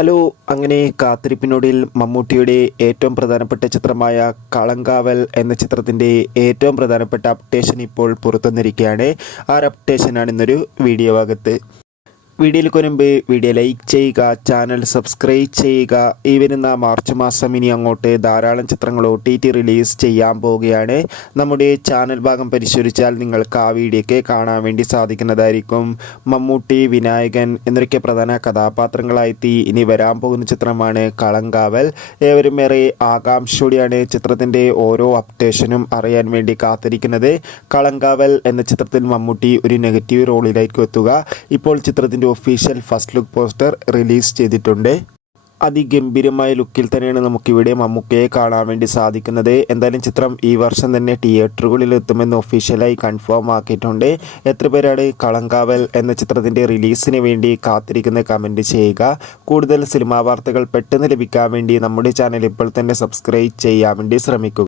Hello, അങ്ങനെ കാത്തിരിപ്പിനൊടുവിൽ മമ്മൂട്ടിയുടെ ഏറ്റവും പ്രധാനപ്പെട്ട ചിത്രമായ കളങ്കാവൽ എന്ന ചിത്രത്തിൻ്റെ ഏറ്റവും പ്രധാനപ്പെട്ട അപ്ഡേഷൻ ഇപ്പോൾ പുറത്തുവന്നിരിക്കുകയാണ്. ആ ഒരു അപ്ഡേഷനാണ് ഇന്നൊരു വീഡിയോ ഭാഗത്ത്. വീഡിയോയിലേക്ക് മുൻപ് വീഡിയോ ലൈക്ക് ചെയ്യുക, ചാനൽ സബ്സ്ക്രൈബ് ചെയ്യുക. ഈ വരുന്ന മാർച്ച് മാസം ഇനി അങ്ങോട്ട് ധാരാളം ചിത്രങ്ങൾ OTT റിലീസ് ചെയ്യാൻ പോവുകയാണ്. നമ്മുടെ ചാനൽ ഭാഗം പരിശോധിച്ചാൽ നിങ്ങൾക്ക് ആ വീഡിയോയ്ക്ക് കാണാൻ വേണ്ടി സാധിക്കുന്നതായിരിക്കും. മമ്മൂട്ടി, വിനായകൻ എന്നൊക്കെ പ്രധാന കഥാപാത്രങ്ങളായി ഇനി വരാൻ പോകുന്ന ചിത്രമാണ് കളങ്കാവൽ. ഏവരും ഏറെ ആകാംക്ഷയോടെയാണ് ചിത്രത്തിൻ്റെ ഓരോ അപ്ഡേഷനും അറിയാൻ വേണ്ടി കാത്തിരിക്കുന്നത്. കളങ്കാവൽ എന്ന ചിത്രത്തിൽ മമ്മൂട്ടി ഒരു നെഗറ്റീവ് റോളിലായിരിക്കും എത്തുക. ഇപ്പോൾ ചിത്രത്തിൻ്റെ official first look poster release ചെയ്തിട്ടുണ്ട്. അതിഗംഭീരമായ ലുക്കിൽ തന്നെയാണ് നമുക്കിവിടെ മമ്മൂക്കയെ കാണാൻ വേണ്ടി സാധിക്കുന്നത്. എന്തായാലും ചിത്രം ഈ വർഷം തന്നെ തിയേറ്ററുകളിൽ എത്തുമെന്ന് ഒഫീഷ്യലായി കൺഫേം ആക്കിയിട്ടുണ്ട്. എത്ര പേരാണ് കളങ്കാവൽ എന്ന ചിത്രത്തിൻ്റെ റിലീസിന് വേണ്ടി കാത്തിരിക്കുന്നത് കമൻറ്റ് ചെയ്യുക. കൂടുതൽ സിനിമാ വാർത്തകൾ പെട്ടെന്ന് ലഭിക്കാൻ വേണ്ടി നമ്മുടെ ചാനൽ ഇപ്പോൾ തന്നെ സബ്സ്ക്രൈബ് ചെയ്യാൻ വേണ്ടി ശ്രമിക്കുക.